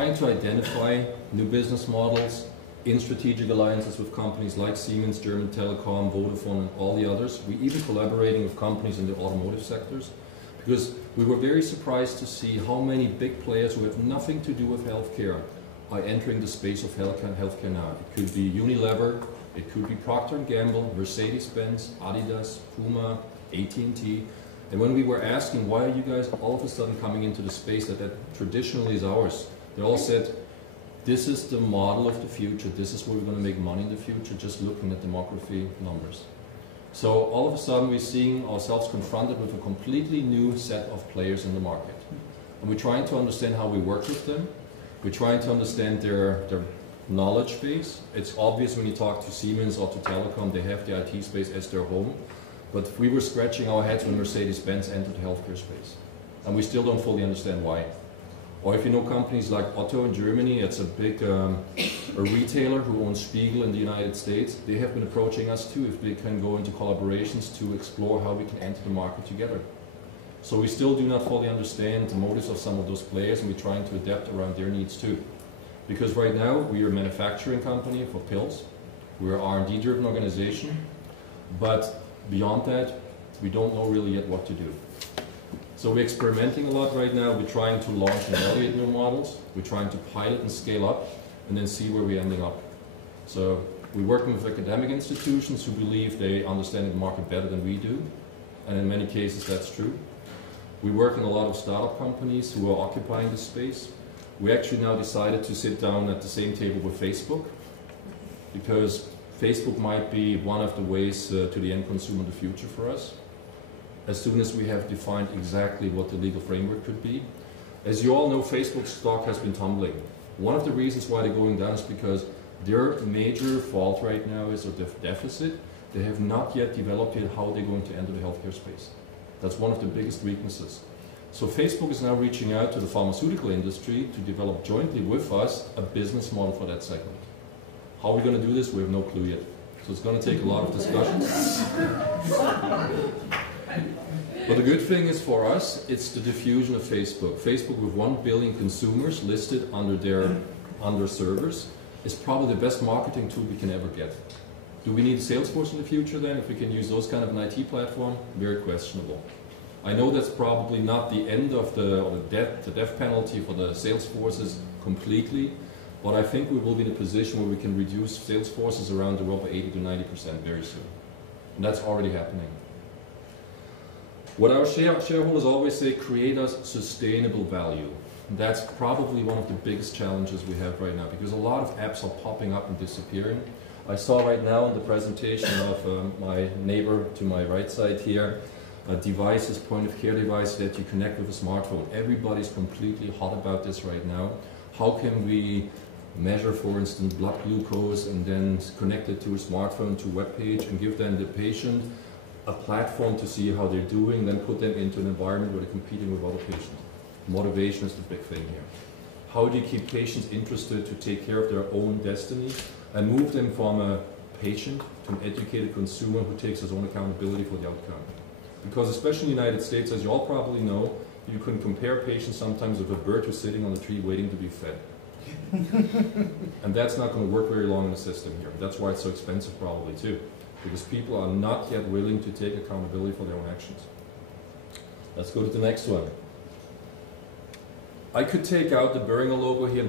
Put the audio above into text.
Trying to identify new business models in strategic alliances with companies like Siemens, German Telecom, Vodafone, and all the others. We even collaborating with companies in the automotive sectors, because we were very surprised to see how many big players who have nothing to do with healthcare are entering the space of healthcare now. It could be Unilever, it could be Procter & Gamble, Mercedes-Benz, Adidas, Puma, AT&T. And when we were asking, why are you guys all of a sudden coming into the space that traditionally is ours, they all said, this is the model of the future, this is where we're going to make money in the future, just looking at demography numbers. So all of a sudden we're seeing ourselves confronted with a completely new set of players in the market. And we're trying to understand how we work with them. We're trying to understand their knowledge base. It's obvious when you talk to Siemens or to Telecom, they have the IT space as their home. But we were scratching our heads when Mercedes-Benz entered the healthcare space. And we still don't fully understand why. Or if you know companies like Otto in Germany, it's a big a retailer who owns Spiegel in the United States. They have been approaching us too if they can go into collaborations to explore how we can enter the market together. So we still do not fully understand the motives of some of those players, and we're trying to adapt around their needs too. Because right now we are a manufacturing company for pills, we're an R&D driven organization, but beyond that we don't know really yet what to do. So we're experimenting a lot right now. We're trying to launch and evaluate new models. We're trying to pilot and scale up and then see where we're ending up. So we're working with academic institutions who believe they understand the market better than we do. And in many cases that's true. We work in a lot of startup companies who are occupying this space. We actually now decided to sit down at the same table with Facebook, because Facebook might be one of the ways to the end consumer in the future for us, as soon as we have defined exactly what the legal framework could be. As you all know, Facebook's stock has been tumbling. One of the reasons why they're going down is because their major fault right now is a deficit. They have not yet developed yet how they're going to enter the healthcare space. That's one of the biggest weaknesses. So Facebook is now reaching out to the pharmaceutical industry to develop jointly with us a business model for that segment. How are we going to do this? We have no clue yet. So it's going to take a lot of discussions. But the good thing is for us, it's the diffusion of Facebook. Facebook with 1 billion consumers listed under servers is probably the best marketing tool we can ever get. Do we need a Salesforce in the future then, if we can use those kind of an IT platform? Very questionable. I know that's probably not the end of the death penalty for the sales forces completely, but I think we will be in a position where we can reduce sales forces around the world by 80 to 90% very soon. And that's already happening. What our shareholders always say, create us sustainable value. And that's probably one of the biggest challenges we have right now, because a lot of apps are popping up and disappearing. I saw right now in the presentation of my neighbor to my right side here, devices, point of care device that you connect with a smartphone. Everybody's completely hot about this right now. How can we measure, for instance, blood glucose and then connect it to a smartphone, to a web page, and give then the patient a platform to see how they're doing, then put them into an environment where they're competing with other patients. Motivation is the big thing here. How do you keep patients interested to take care of their own destiny and move them from a patient to an educated consumer who takes his own accountability for the outcome? Because especially in the United States, as you all probably know, you can compare patients sometimes with a bird who's sitting on a tree waiting to be fed. And that's not going to work very long in the system here. That's why it's so expensive probably too. Because people are not yet willing to take accountability for their own actions. Let's go to the next one. I could take out the Boehringer logo here and put